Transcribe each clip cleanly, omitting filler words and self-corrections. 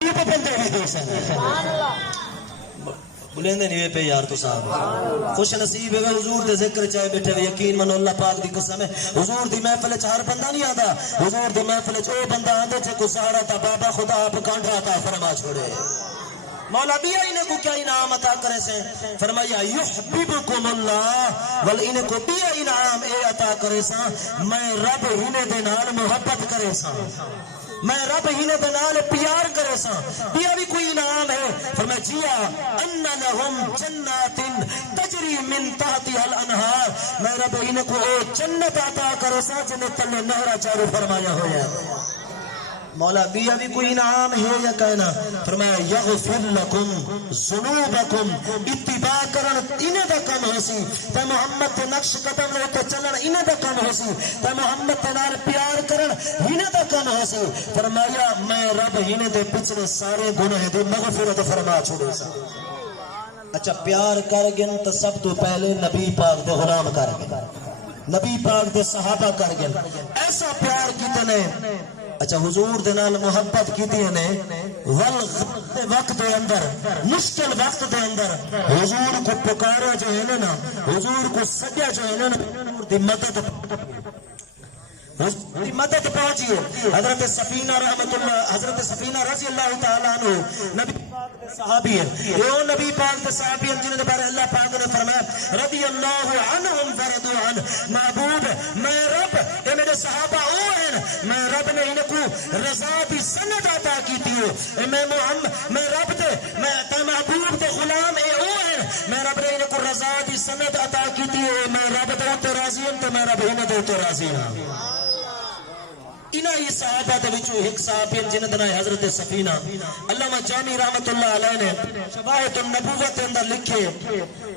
یہ پہ بندے بھی دے سن بلندے نہیں پہ یار تو صاحب خوش نصیب ہے حضور دے ذکر چاہے بیٹھے ہوئے یقین منو اللہ پاک دی قسم ہے حضور دی محفل چ ہر بندہ نہیں آندا حضور دی محفل چ او بندہ آندے جے کو سہارا تا بابا خدا آپ کانڈرا تا فرما چھوڑے مولا بیا انہیں کو کیا انعام عطا کرے سے فرمایا یحببکم اللہ ول انہیں کو بیا انعام اے عطا کرے سا میں رب انہیں دے نال محبت کرے سا میں رب ہی نے دنال پیار کرے سا یہ بھی کوئی انعام ہے فرمایا جیا ان لهم جنات تجری من تحتها الانہار میں رب ہی نے کو جنت عطا کرے سا جنہیں تلے نہرہ چارو فرمایا ہویا مولا بیا بھی کوئی انعام ہے یا کہنا فرمایا یغفر لکم ذنوبکم اتباع کرن انہیں دا کم ہو سی تے محمد تے نقش قدم لے کے چلن انہیں دا کم ہو سی تے محمد تے نال پیار کرن انہیں دا کم ہو سی فرمایا میں رب انہیں دے پچھلے سارے گناہ دی مغفرت فرما چھوڑے سا اچھا پیار کر گن تو سب تو پہلے نبی پاک دے غلام کر گن نبی پاک دے صحابہ کر گن ایسا پیار کتنے اچھا حضور دے نال محبت کی دی نے وقت دے اندر مشکل وقت دے اندر حضور کو پکارا جو ہے نا حضور کو سجا جو ہے نا حضور دی مدد پہنچی ہے حضرت سفینہ رحمت اللہ حضرت سفینہ رضی اللہ تعالیٰ عنہ نبی پاک دے صحابی ہے یہ نبی پاک دے صحابی ہیں جنہوں نے بارے اللہ پاک نے فرمایا رضی اللہ عنہم ورضوا عنہ معبود میں رب یہ میرے صحابہ او ہیں میں رب نے انہیں کو رضا دی سند عطا کی تھی میں محمد میں رب دے میں محبوب دے غلام اے او ہیں میں رب نے انہیں کو رضا دی سند عطا کی تھی میں رب دے تو راضی ہوں تو میں رب انہیں دے تو راضی ہوں انہاں یہ صحابہ دے وچوں ایک صحابی جنہاں دا نام حضرت سفینہ علامہ جامی رحمت اللہ علیہ نے شواہد النبوت کے اندر لکھے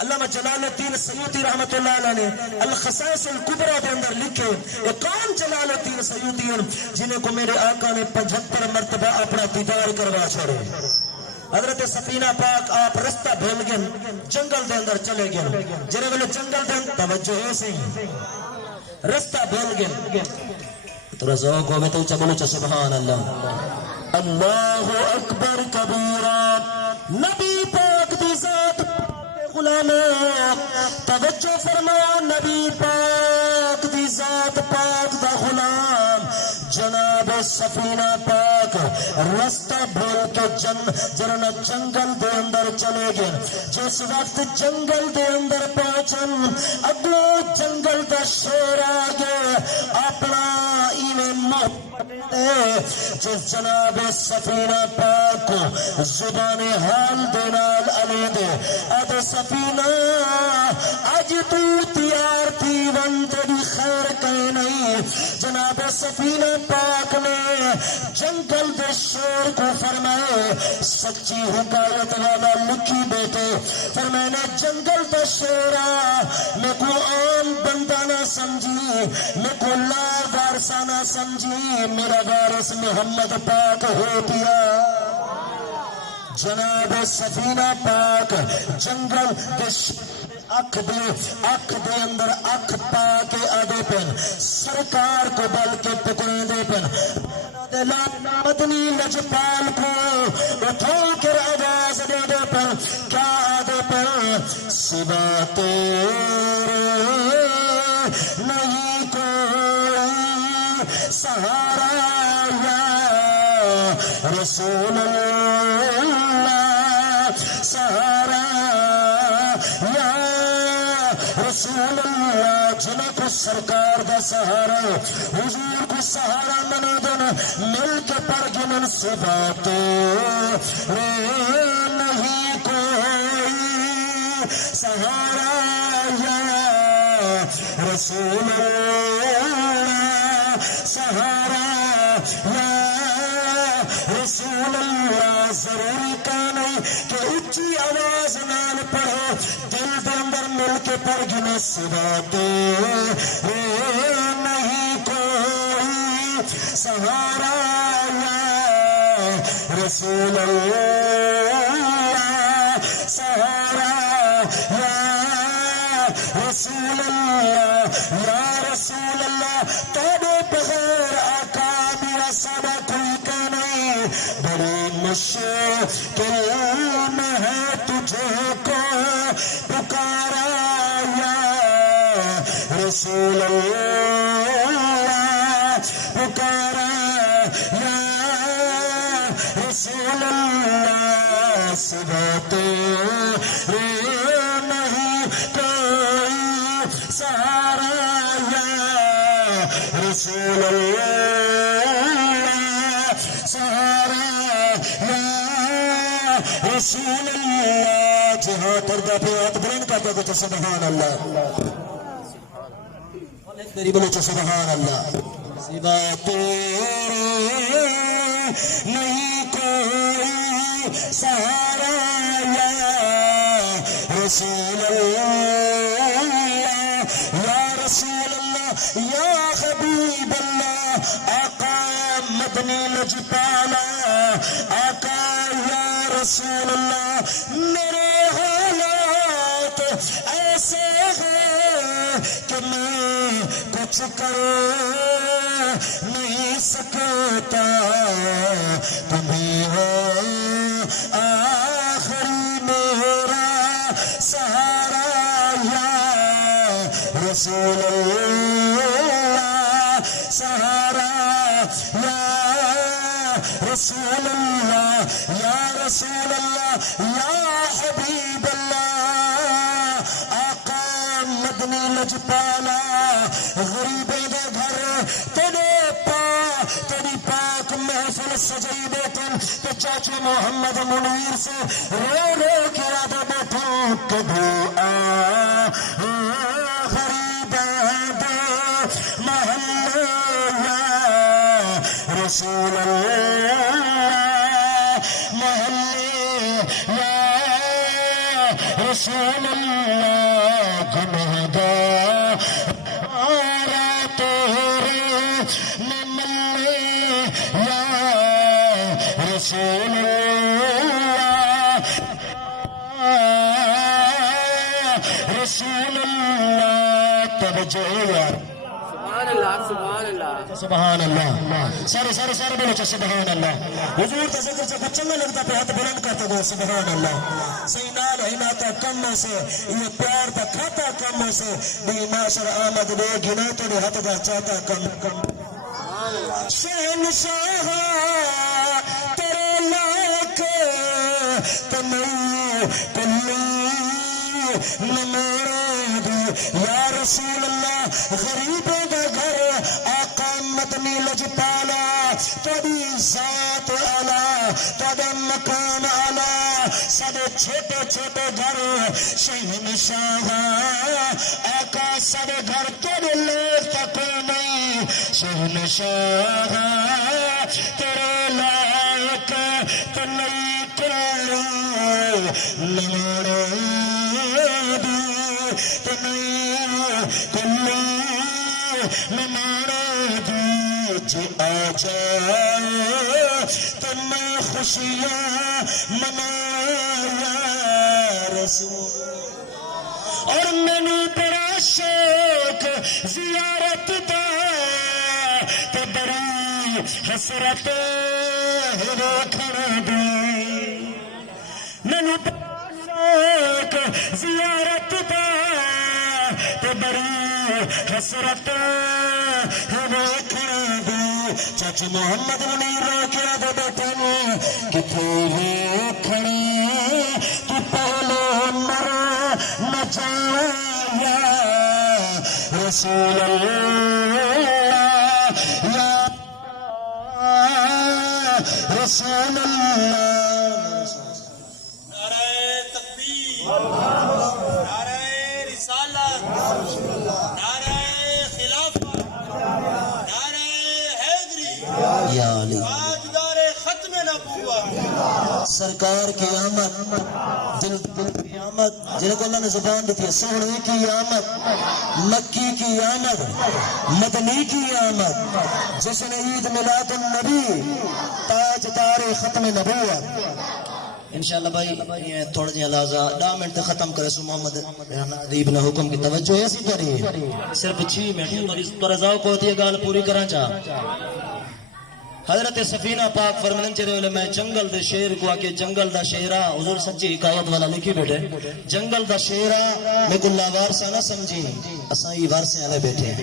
علامہ جلال الدین سیوطی رحمت اللہ علیہ نے الخصائص الکبریٰ کے اندر لکھے یہ کون جلال الدین سیوطی جنہیں کو میرے آقا نے 75 مرتبہ اپنا دیدار کروا چھوڑے حضرت سفینہ پاک آپ رستہ بھول گئے جنگل دے اندر چلے گئے جنہیں بولے جنگل دے اندر توجہ ہے صحیح رستہ بھول گئے تو رزاق ہوئے تو چا بولو چا سبحان اللہ اللہ اکبر کبیرہ نبی پاک دی ذات غلام توجہ فرماؤ نبی پاک دی ذات پاک دا غلام جناب سفینہ پاک رستہ بھول کے جننا جنگل دے اندر چلے گئے جس وقت جنگل دے اندر پہنچن اگلو جنگل دا شیر آگے اپنا جس جناب سفینہ پاک کو زبان حال دینال علی دے اد سفینہ آج تو تیار تھی وند بھی خیر کہیں نہیں جناب سفینہ پاک نے جنگل دے شیر کو فرمائے سچی حکایت والا لکھی بیٹے فرمائے نے جنگل دے شیرہ میں کو عام بندہ نہ سمجھی میں کو لا وارثہ نہ سمجھی میرا وارث محمد پاک ہو پیا جناب سفینہ پاک جنگل کے اکھ دے اندر اکھ پا کے آدھے پن سرکار کو بل کے پکڑے دے پن مدنی لجپال کو اٹھو کر آواز دے دے پن کیا آدھے پن سوا تیرے نہیں کوئی سہارا یا رسول اللہ سہارا یا رسول اللہ جنہ کو سرکار دا سہارا حضور کو سہارا منا دن مل کے پر گنن سے باتیں نہیں کوئی سہارا یا رسول اللہ سہارا یا رسول اللہ ضروری کا نہیں کہ اچھی آواز نال پڑھو دل دے اندر مل کے پر گنے سباتے نہیں کوئی سہارا یا رسول اللہ سہارا یا رسول اللہ یا رسول اللہ تیرے بغیر آقا میرا سادہ کوئی کا نہیں بڑی مشکل میں ہے تجھے کو پکارا یا رسول اللہ پکارا یا رسول اللہ سوا تیرے نہیں کوئی سہارا یا رسول اللہ سہارا یا رسول اللہ جہاں کردہ پہ ہاتھ بلند کرتے کچھ سبحان اللہ میری بولو چو سبحان اللہ سوا تیرے نہیں کوئی سہارا یا رسول اللہ یا رسول اللہ یا حبیب اللہ آقا مدنی لجپالا آقا یا رسول اللہ میرے حالات ایسے ہیں کہ میں کچھ کر نہیں سکتا تمہیں ہو آخری میرا سہارا یا رسول اللہ سہارا یا رسول اللہ یا رسول اللہ یا حبیب اللہ آقا مدنی لجپالا غریبیں دے گھر تیری پاک محفل سجائی بیٹھن تو چاچو محمد منیر سے رو رو کے آدھا بیٹھوں کہ دعا غریبیں دے محلے یا رسول اللہ محلے یا رسول اللہ گنہگار رسول اللہ رسول اللہ توجہ یار سبحان اللہ سبحان اللہ سبحان اللہ سارے بولو چا سبحان اللہ حضور تا ذکر سے کچھ چنگا لگتا پہ ہاتھ بلند کرتا گو سبحان اللہ سینال ہناتا کم سے یہ پیار تا کھاتا کم سے بھی معاشر آمد بے گنا تو نے ہاتھ دا چاہتا کم شہنشاہ تیرے لائق تمہیں کلی نمارد یا رسول اللہ غریبوں کا گھر آقا مدنی لجپالا تیری ذات اعلیٰ تیرا مقام اعلیٰ سارے چھوٹے چھوٹے گھر شہنشاہ آقا سارے گھر تیرے لوگ تک نہیں شہنشاہ تیرے لائق تو نہیں کوئی نمارد تو نہیں کوئی نمارد جی آ جائے تو میں خوشیاں منایا رسول اور مینو بڑا شوق زیارت دا تو بڑی حسرت رکھن دی مینو بڑا شوق زیارت دا تو بڑی حسرت رکھن دی چاچو محمد منیر روکیا دے بیٹھے کتنے کھڑی تو پہلے مر نہ جایا رسول اللہ یا رسول اللہ نعرہ تکبیر نعرہ رسالت نعرہ خلافت نعرہ حیدری یا علی تاجدار ختم نبوت سرکار کی آمد دل کی آمد جنہیں کو اللہ نے زبان دی تھی سونے کی آمد مکی کی آمد مدنی کی آمد جشن عید میلاد النبی تاجدار ختم نبوت انشاءاللہ بھائی یہ تھوڑا جی لازہ 10 منٹ ختم کرے سو محمد ریب نے حکم کی توجہ ایسی کری صرف 6 منٹ تو رضاؤ کو ہوتی ہے گال پوری کرنا چاہ حضرت سفینہ پاک فرمائن چرے میں جنگل دے شیر کو آکے جنگل دا شیرہ حضور سچی حکایت والا لکھی بیٹھے جنگل دا شیرہ میں کلا وارسہ نہ سمجھی اساں ہی وارسے آلے بیٹھے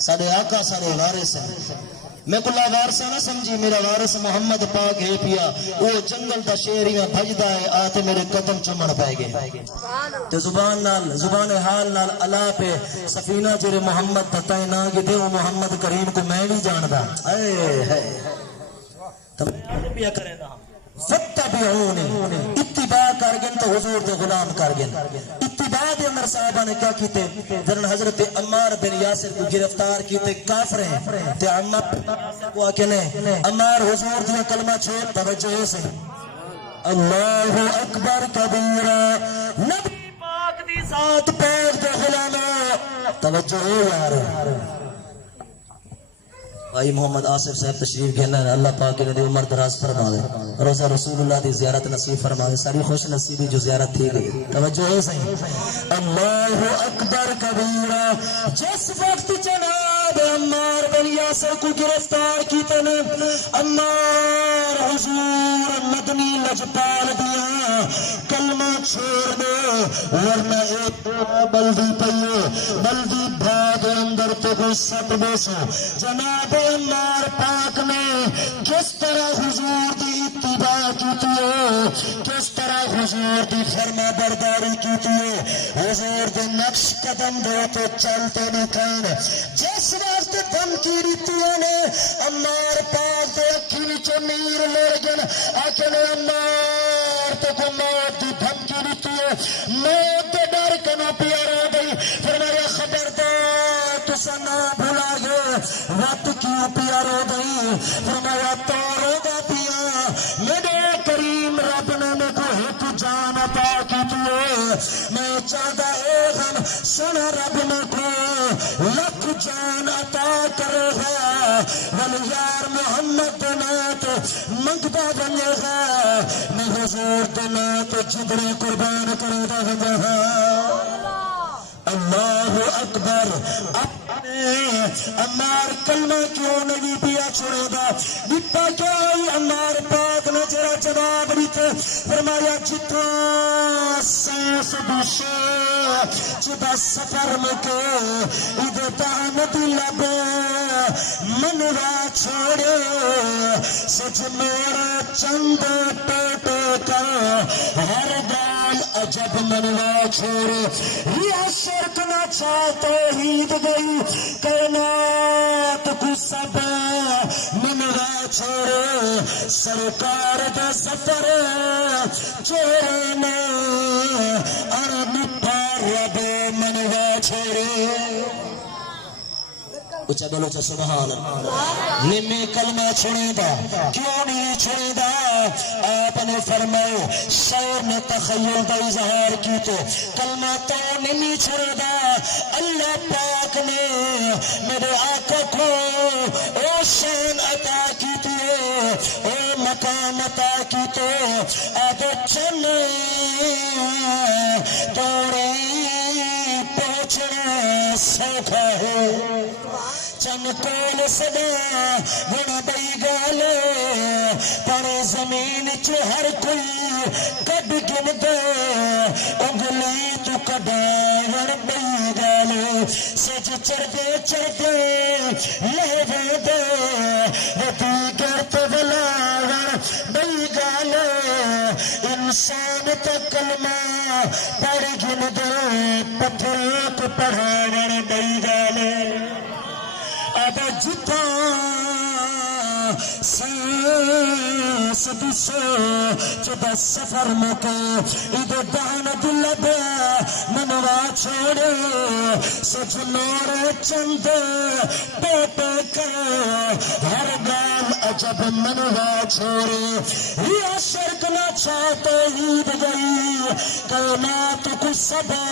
سارے آقا سارے وارث ہیں میں کلا وارسہ نہ سمجھی میرا وارث محمد پاک ہے پیا وہ جنگل دا شیری میں بھجدا ہے آتے میرے قدم چمن پائے گئے تے زبان حال نال اللہ پہ سفینہ جرے محمد تتائے نا گی دے وہ محمد کریم کو میں بھی جاندہ تم پیا کرے نا فتبعونی اتباع کر گن تو حضور دے غلام کر گن اتباع دے اندر صحابہ نے کیا کیتے جنہاں حضرت عمار بن یاسر کو گرفتار کیتے کافر ہیں تے عمار کو آکے نے عمار حضور دے کلمہ چھوڑ توجہ سے اللہ اکبر کبیرہ نبی پاک دی ذات پاک دے غلامہ توجہ یار بھائی محمد آصف صاحب تشریف گھینا ہے اللہ پاک نے عمر دراز فرما دے روزہ رسول اللہ دی زیارت نصیب فرما دے ساری خوش نصیبی جو زیارت تھی گئی توجہ ہے صحیح اللہ اکبر کبیرہ جس وقت جناب عمار بن یاسر کو گرفتار کیتے نے عمار حضور مدنی لجپال دیا کلمہ چھوڑ دے ورنہ ایک بلدی پئیے بلدی بھاگ اندر تو کوئی سٹ بیسو جناب عمار پاک نے کس طرح حضور دی اتباع کیتی ہے کس طرح حضور دی فرما برداری کیتی ہے حضور دے نقش قدم دے تو چلتے نکان جس وقت دم کی ریتیاں نے عمار پاک دے اکھی وچوں نیر لے گن آکے نے عمار تو کو موت دی دم کی ریتی ہے موت دے ڈر کنو پیارا گئی فرمایا خبردار تسا نہ بھلا گئے وقت کیوں پیارو گئی فرمایا تورو گا پیا میرے کریم رب نے میں کو ایک جان عطا کی تیے میں چاہتا اے غم سن رب میں کو لکھ جان عطا کرے گا ولی یار محمد دنات منگتا بنے گا میں حضور دنات جدرے قربان کرے دا اللہ اکبر عمار کلمہ کیوں نہیں پیا چھوڑے دا نپا کیا ہی عمار پاک نے جرا جواب دیتے فرمایا جتا سانس بوشے جدا سفر مکے ادھے دانت لبے منوا چھوڑے سچ میرے چند ٹوٹے کا ہر گال عجب منوا چھوڑے یہ شرک نہ چاہتے ہید گئی کائنات کو سب منوا چھوڑے سرکار دا سفر چورے نے عرب پر رب منوا چھوڑے اچھا بولو اچھا سبحان اللہ نمی کلمہ چھوڑے دا کیوں نہیں چھوڑے دا آپ نے فرمائے شعر نے تخیل دا اظہار کی تو کلمہ تو نمی چھوڑے دا اللہ پاک نے میرے آقا کو او شان عطا کی تو او مقام عطا کی تو آدھے چنے توڑی پہنچنا سوکھا ہے چن کول سدا گنا بئی گالے پڑے زمین چ ہر کوئی کڈ گن دے انگلی تو کڈاون بئی گالے سج چردے چردے لہوے دے وطی گرت بلاون بئی گالے انسان تا کلمہ پڑ گن دے پتھروں کو پڑھاون بئی گالے اب جتا سدسو جدا سفر مکا ادھے دان دلبے منوا چھوڑے سچ نور چند پوپے کا ہر گال عجب منوا چھوڑے یہ شرک نہ چاہتے عید گئی کائنات کو سبا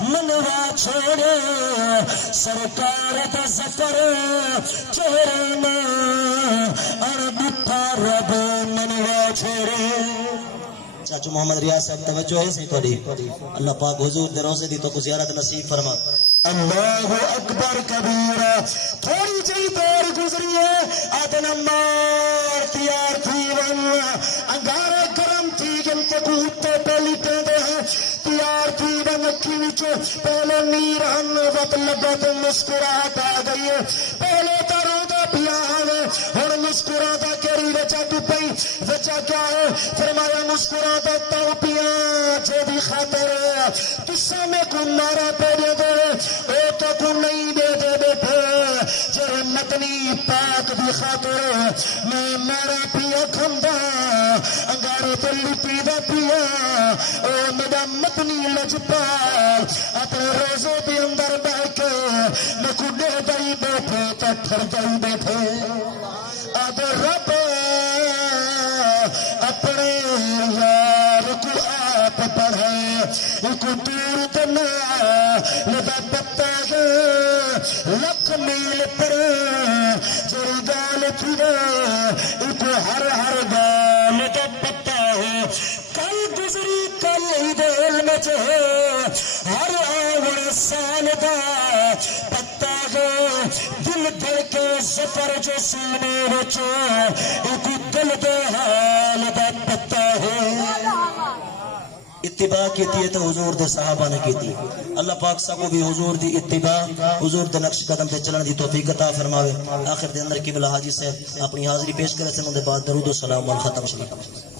منوا چھوڑے سرکار دا سفر چہرے میں عرب رب منوا چھوڑے چاچو محمد ریاض صاحب توجہ ہے سی تھوڑی اللہ پاک حضور دے روزے دی تو کو زیارت نصیب فرما اللہ اکبر کبیرہ تھوڑی جی دیر گزری ہے آدن امار تیار تھی ون انگارے گرم تھی جن کے کوتے پہلی ٹیندے ہیں تیار تھی ون اکھی وچو پہلے نیران وقت لگا تو مسکراہٹ آ گئی ہے پہلے تاروں دا پیان اور مسکراہٹ کری وچا تو پئی وچا کیا ہے فرمایا مسکراہٹ تو پیان جو بھی خاطر ہے قصہ میں کو نارا پیڑے دے اے تو کو نہیں دے دے بیٹھے جو متنی پاک بھی خاطر میں میرا پیا کھندا انگارے تے لپی دا پیا او میرا متنی لجپال اپنے روزے دے اندر بیٹھ کے میں کو دے دئی بیٹھے تے ٹھر دئی بیٹھے آدھے رب اپنے یار کو آپ پڑھے کو دور دنا لدا پتا لکھ میل پر جڑی گال تھی کو ہر ہر گال دا پتا ہے کل گزری کل دل میں ہر آور سال دا پتا ہے دل دل کے سفر جو سینے وچ کو دل دے حال دا پتا ہے اتباع کیتی ہے تو حضور دے صحابہ نے کیتی اللہ پاک سب بھی حضور دی اتباع حضور دے نقش قدم تے چلن دی توفیق عطا فرماوے آخر دے اندر قبلہ حاجی صاحب اپنی حاضری پیش کرے سن دے بعد درود و سلام وال ختم شریف